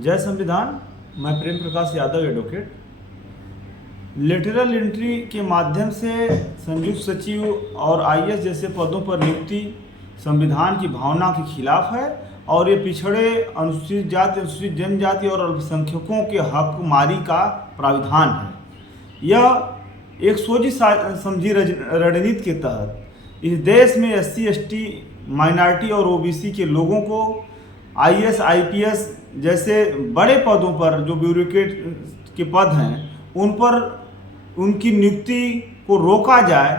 जय संविधान। मैं Prem Prakash Yadav advocate. Lateral entry के माध्यम से संयुक्त सचिव और आईएएस जैसे पदों पर नियुक्ति संविधान की भावना के खिलाफ है और ये पिछड़े, अनुसूचित जाति, अनुसूचित जनजाति और अल्पसंख्यकों के हकमारी का प्राविधान है। यह एक सोची समझी रणनीति के तहत इस देश में एससी, एसटी, माइनॉरिटी और ओबीसी के लोगों को आईएएस, आईपीएस जैसे बड़े पदों पर जो ब्यूरोक्रेट के पद हैं उन पर उनकी नियुक्ति को रोका जाए।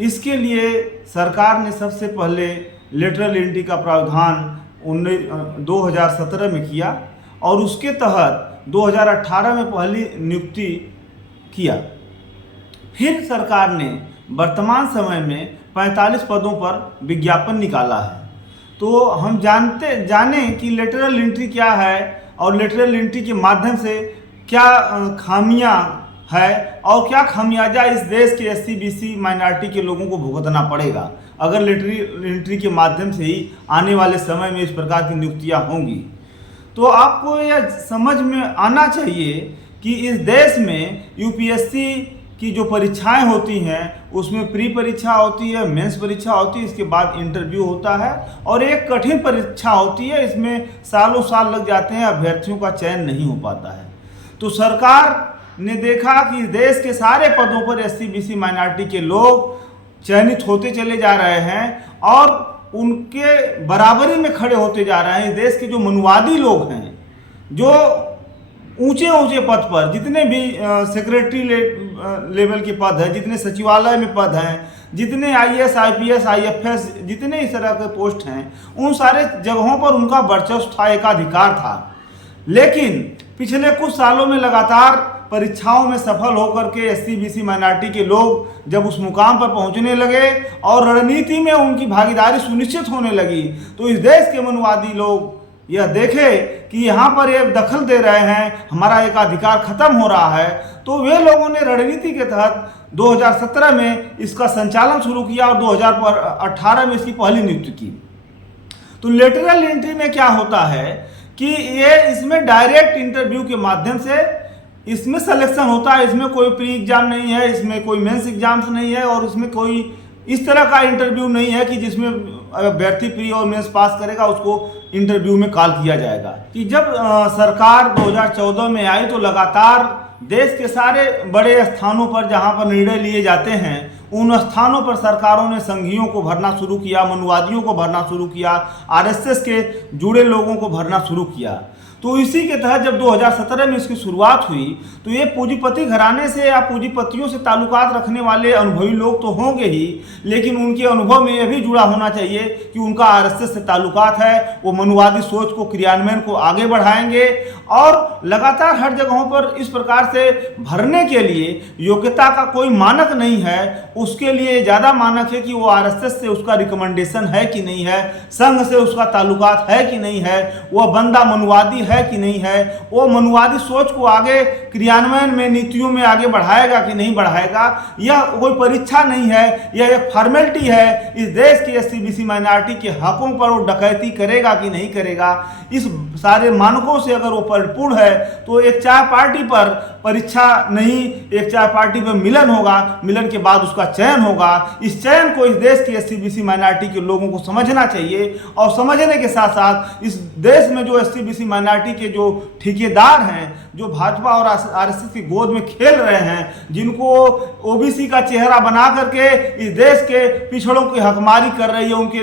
इसके लिए सरकार ने सबसे पहले लेटरल एंट्री का प्रावधान 2017 में किया और उसके तहत 2018 में पहली नियुक्ति किया। फिर सरकार ने वर्तमान समय में 45 पदों पर विज्ञापन निकाला है। तो हम जाने कि लेटरल एंट्री क्या है और लेटरल एंट्री के माध्यम से क्या खामियां है और क्या खामियाजा इस देश के एससी, बीसी, माइनॉरिटी के लोगों को भुगतना पड़ेगा अगर लेटरल एंट्री के माध्यम से ही आने वाले समय में इस प्रकार की नियुक्तियां होंगी। तो आपको यह समझ में आना चाहिए कि इस देश में यूपीएससी की जो परीक्षाएं होती हैं उसमें प्री परीक्षा होती है, मेंस परीक्षा होती है, इसके बाद इंटरव्यू होता है और एक कठिन परीक्षा होती है। इसमें सालों साल लग जाते हैं, अभ्यर्थियों का चयन नहीं हो पाता है। तो सरकार ने देखा कि देश के सारे पदों पर एससी, बीसी, माइनॉरिटी के लोग चयनित होते चले जा रहे हैं और उनके बराबरी में खड़े होते जा रहे हैं। इस देश के जो मनुवादी लोग हैं, जो ऊंचे ऊंचे पद पर जितने भी सेक्रेटरी लेवल के पद हैं, जितने सचिवालय में पद हैं, जितने आईएएस, आईपीएस, आईएफएस, जितने इस तरह के पोस्ट हैं, उन सारे जगहों पर उनका वर्चस्व था, एकाधिकार था। लेकिन पिछले कुछ सालों में लगातार परीक्षाओं में सफल होकर के एससी, बीसी, माइनॉरिटी के लोग जब उस मुकाम पर पहुंचने लगे और रणनीति में उनकी भागीदारी सुनिश्चित होने लगी, तो इस देश के मनुवादी लोग यह देखे कि यहाँ पर ये दखल दे रहे हैं, हमारा एक अधिकार खत्म हो रहा है। तो वे लोगों ने रणनीति के तहत 2017 में इसका संचालन शुरू किया और 2018 में इसकी पहली नियुक्ति की। तो लेटरल एंट्री में क्या होता है कि ये इसमें डायरेक्ट इंटरव्यू के माध्यम से इसमें सिलेक्शन होता है। इसमें कोई प्री एग्जाम नहीं है, इसमें कोई मेंस एग्जाम्स नहीं है और इसमें कोई इस तरह का इंटरव्यू नहीं है कि जिसमें अभ्यर्थी प्री और मेंस पास करेगा उसको इंटरव्यू में कॉल किया जाएगा। कि जब सरकार 2014 में आई तो लगातार देश के सारे बड़े स्थानों पर जहां पर निर्णय लिए जाते हैं उन स्थानों पर सरकारों ने संघियों को भरना शुरू किया, मनुवादियों को भरना शुरू किया, आरएसएस के जुड़े लोगों को भरना शुरू किया। तो इसी के तहत जब 2017 में इसकी शुरुआत हुई तो ये पूंजीपति घराने से या पूंजीपतियों से ताल्लुकात रखने वाले अनुभवी लोग तो होंगे ही, लेकिन उनके अनुभव में यह भी जुड़ा होना चाहिए कि उनका आरएसएस से ताल्लुकात है, वो मनुवादी सोच को, क्रियान्वयन को आगे बढ़ाएंगे। और लगातार हर जगहों पर इस प्रकार से भरने के लिए योग्यता का कोई मानक नहीं है, उसके लिए ज़्यादा मानक है कि वो आरएसएस से उसका रिकमेंडेशन है कि नहीं है, संघ से उसका ताल्लुकात है कि नहीं है, वह बंदा मनुवादी है कि नहीं है, वो मनुवादी सोच को आगे क्रियान्वयन में, नीतियों में आगे बढ़ाएगा कि नहीं बढ़ाएगा। यह कोई परीक्षा नहीं है, यह एक फॉर्मेलिटी है। इस देश के एससी, बीसी, माइनॉरिटी के हकों पर वो डकैती करेगा कि नहीं करेगा, इस सारे मानकों से अगर वो परिपूर्ण है तो एक चाय पार्टी पर परीक्षा नहीं, एक चाय पार्टी पर मिलन होगा, मिलन के बाद उसका चयन होगा। इस चयन को इस देश के एससी, बीसी, माइनॉरिटी के लोगों को समझना चाहिए और समझने के साथ साथ इस देश में जो एससी, बीसी, माइनॉरिटी के जो ठेकेदार हैं, जो भाजपा और आरएसएस की गोद में खेल रहे हैं, जिनको ओबीसी का चेहरा बना करके इस देश के पिछड़ों की हकमारी कर रही है, उनके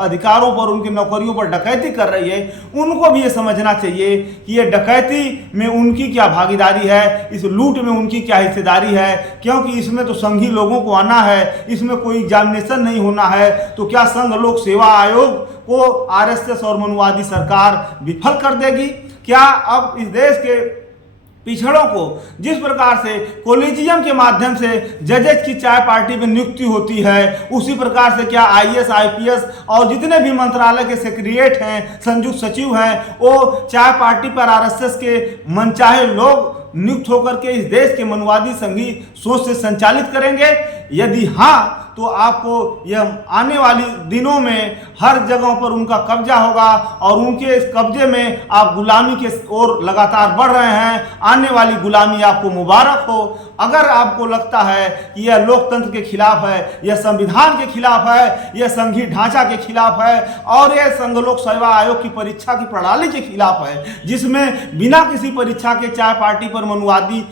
अधिकारों पर, उनकी नौकरियों पर डकैती कर रही है, उनको भी ये समझना चाहिए कि ये डकैती में उनकी क्या भागीदारी है, इस लूट में उनकी क्या हिस्सेदारी है। क्योंकि इसमें तो संघी लोगों को आना है, इसमें कोई एग्जामिनेशन नहीं होना है। तो क्या संघ लोक सेवा आयोग को आरएसएस और मनुवादी सरकार विफल कर देगी? क्या अब इस देश के पिछड़ों को जिस प्रकार से कॉलेजियम के माध्यम से जजेज की चाय पार्टी में नियुक्ति होती है, उसी प्रकार से क्या आईएएस, आईपीएस और जितने भी मंत्रालय के सेक्रेटरी हैं, संयुक्त सचिव हैं, वो चाय पार्टी पर आरएसएस के मनचाहे लोग नियुक्त होकर के इस देश के मनुवादी संघी सोच से संचालित करेंगे? यदि हाँ, तो आपको यह आने वाली दिनों में हर जगहों पर उनका कब्जा होगा और उनके इस कब्जे में आप गुलामी के ओर लगातार बढ़ रहे हैं। आने वाली गुलामी आपको मुबारक हो। अगर आपको लगता है कि यह लोकतंत्र के खिलाफ है, यह संविधान के खिलाफ है, यह संघीय ढांचा के खिलाफ है और यह संघ लोक सेवा आयोग की परीक्षा की प्रणाली के खिलाफ है, जिसमें बिना किसी परीक्षा के चाय पार्टी पर मनुवादी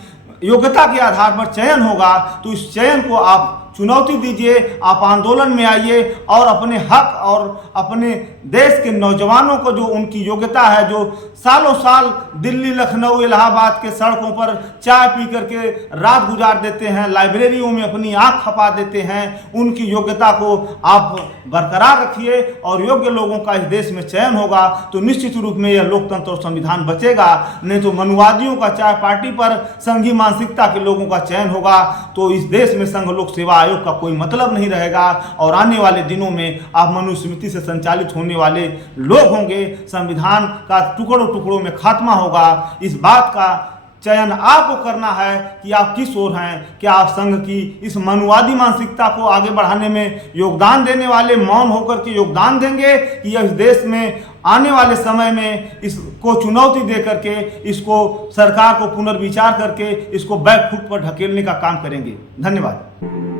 योग्यता के आधार पर चयन होगा, तो इस चयन को आप चुनौती दीजिए, आप आंदोलन में आइए और अपने हक और अपने देश के नौजवानों को जो उनकी योग्यता है, जो सालों साल दिल्ली, लखनऊ, इलाहाबाद के सड़कों पर चाय पी करके रात गुजार देते हैं, लाइब्रेरियों में अपनी आंख खपा देते हैं, उनकी योग्यता को आप बरकरार रखिए और योग्य लोगों का इस देश में चयन होगा तो निश्चित रूप में यह लोकतंत्र और संविधान बचेगा। नहीं तो मनुवादियों का चाय पार्टी पर, संघी मानसिकता के लोगों का चयन होगा तो इस देश में संघ लोक सेवा आयोग का कोई मतलब नहीं रहेगा और आने वाले दिनों में आप मनुस्मृति से संचालित होने वाले लोग होंगे। संविधान का टुकड़ों टुकड़ों में खात्मा होगा। इस बात का चयन आपको करना है कि आप किस ओर हैं। क्या आप संघ की इस मनुवादी मानसिकता को आगे बढ़ाने में योगदान देने वाले मौन होकर के योगदान देंगे कि इस देश में आने वाले समय में इसको चुनौती दे करके, इसको सरकार को पुनर्विचार करके इसको बैक फुट पर ढकेलने का काम करेंगे। धन्यवाद।